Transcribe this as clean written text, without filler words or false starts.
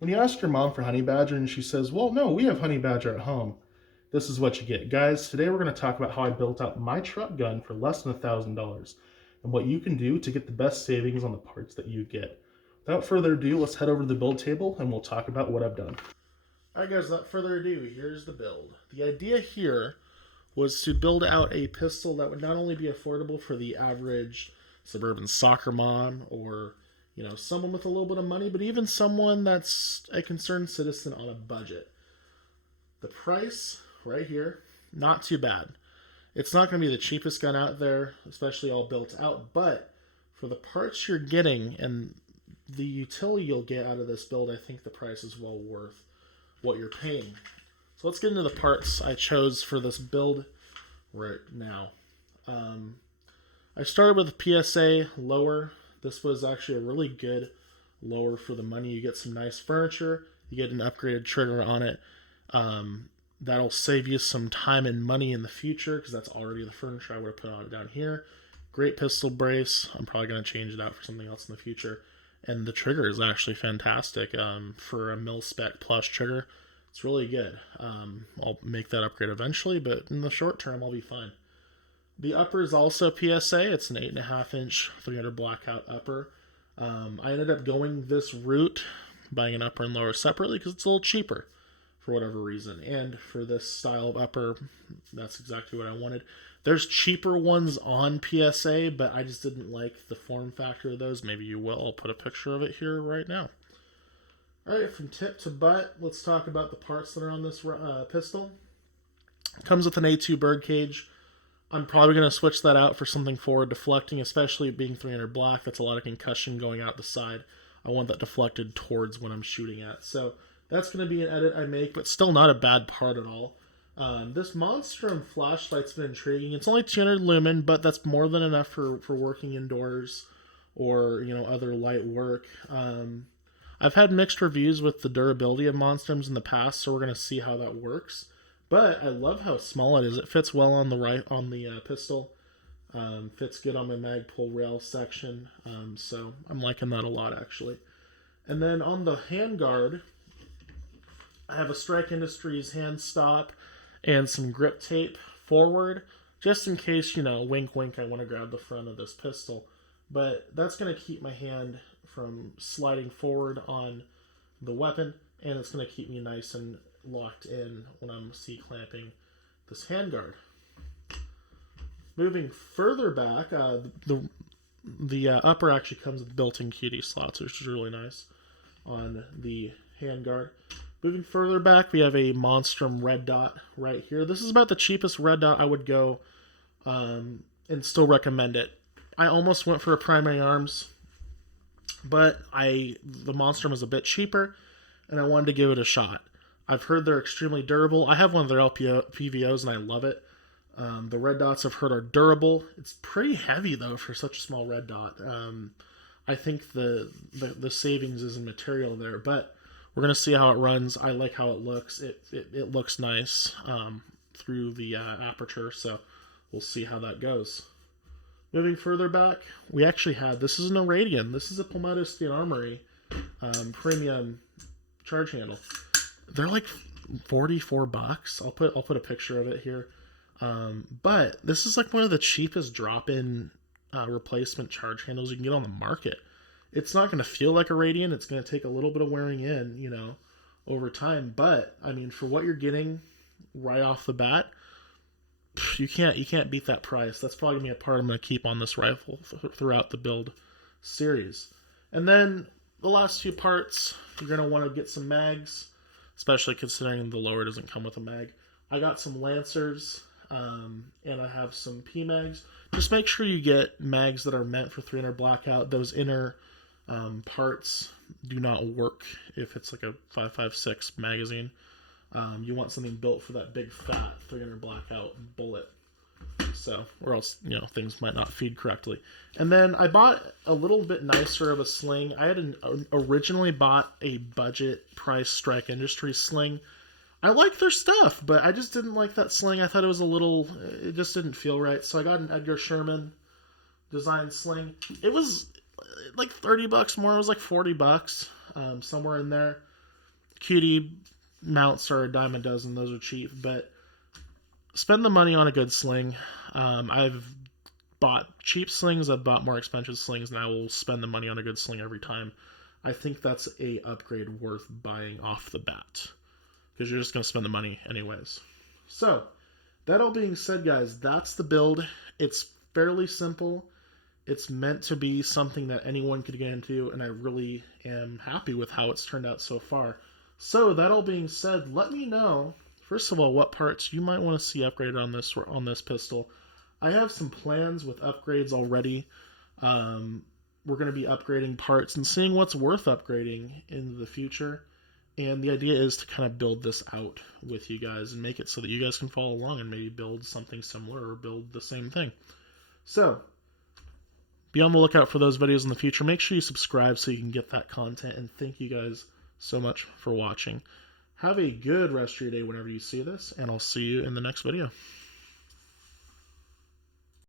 When you ask your mom for honey badger and she says, well, no, we have honey badger at home, this is what you get. Guys, today we're going to talk about how I built out my truck gun for less than $1,000 and what you can do to get the best savings on the parts that you get. Without further ado, let's head over to the build table and we'll talk about what I've done. All right, guys, without further ado, here's the build. The idea here was to build out a pistol that would not only be affordable for the average suburban soccer mom or someone with a little bit of money, but even someone that's a concerned citizen on a budget. The price right here, not too bad. It's not going to be the cheapest gun out there, especially all built out, but for the parts you're getting and the utility you'll get out of this build, I think the price is well worth what you're paying. So let's get into the parts I chose for this build right now. I started with a PSA lower. This was actually a really good lower for the money. You get some nice furniture. You get an upgraded trigger on it. That'll save you some time and money in the future because that's already the furniture I would have put on it down here. Great pistol brace. I'm probably going to change it out for something else in the future. And the trigger is actually fantastic for a mil-spec plus trigger. It's really good. I'll make that upgrade eventually, but in the short term, I'll be fine. The upper is also PSA. It's an 8.5-inch 300 Blackout upper. I ended up going this route, buying an upper and lower separately because it's a little cheaper for whatever reason. And for this style of upper, that's exactly what I wanted. There's cheaper ones on PSA, but I just didn't like the form factor of those. Maybe you will. I'll put a picture of it here right now. All right, from tip to butt, let's talk about the parts that are on this pistol. It comes with an A2 bird cage. I'm probably going to switch that out for something forward deflecting, especially being 300 black. That's a lot of concussion going out the side. I want that deflected towards when I'm shooting at. So that's going to be an edit I make, but still not a bad part at all. This Monstrum flashlight's been intriguing. It's only 200 lumen, but that's more than enough for working indoors or other light work. I've had mixed reviews with the durability of Monstrums in the past, so we're going to see how that works. But I love how small it is. It fits well on the pistol. Fits good on my mag pull rail section. So I'm liking that a lot, actually. And then on the handguard, I have a Strike Industries hand stop and some grip tape forward, just in case, wink, wink, I want to grab the front of this pistol. But that's going to keep my hand from sliding forward on the weapon, and it's going to keep me nice and locked in when I'm C-clamping this handguard. Moving further back, the upper actually comes with built-in QD slots, which is really nice on the handguard. Moving further back, we have a Monstrum red dot right here. This is about the cheapest red dot I would go and still recommend it. I almost went for a primary arms, but the Monstrum is a bit cheaper, and I wanted to give it a shot. I've heard they're extremely durable. I have one of their PVOs, and I love it. The red dots I've heard are durable. It's pretty heavy, though, for such a small red dot. I think the savings is in material there, but we're going to see how it runs. I like how it looks. It looks nice through the aperture, so we'll see how that goes. Moving further back, we actually have, this is an Irradian. This is a Palmetto State Armory premium charge handle. They're like $44. I'll put a picture of it here. But this is like one of the cheapest drop-in replacement charge handles you can get on the market. It's not going to feel like a Radiant. It's going to take a little bit of wearing in, over time. But I mean, for what you're getting right off the bat, you can't beat that price. That's probably going to be a part I'm going to keep on this rifle throughout the build series. And then the last two parts, you're going to want to get some mags, especially considering the lower doesn't come with a mag. I got some Lancers, and I have some P-mags. Just make sure you get mags that are meant for 300 Blackout. Those inner parts do not work if it's like a 5.56 magazine. You want something built for that big fat 300 Blackout bullet. So, or else, things might not feed correctly. And then I bought a little bit nicer of a sling. I had originally bought a budget price Strike Industries sling. I like their stuff, but I just didn't like that sling. I thought it just didn't feel right. So I got an Edgar Sherman design sling. It was like $30 more. It was like $40, somewhere in there. cutie mounts are a dime a dozen. Those are cheap, but spend the money on a good sling. I've bought cheap slings, I've bought more expensive slings, and I will spend the money on a good sling every time. I think that's a upgrade worth buying off the bat, because you're just going to spend the money anyways. So, that all being said, guys, that's the build. It's fairly simple. It's meant to be something that anyone could get into, and I really am happy with how it's turned out so far. So, that all being said, let me know, first of all, what parts you might want to see upgraded on this pistol. I have some plans with upgrades already. We're going to be upgrading parts and seeing what's worth upgrading in the future. And the idea is to kind of build this out with you guys and make it so that you guys can follow along and maybe build something similar or build the same thing. So, be on the lookout for those videos in the future. Make sure you subscribe so you can get that content. And thank you guys so much for watching. Have a good rest of your day whenever you see this, and I'll see you in the next video.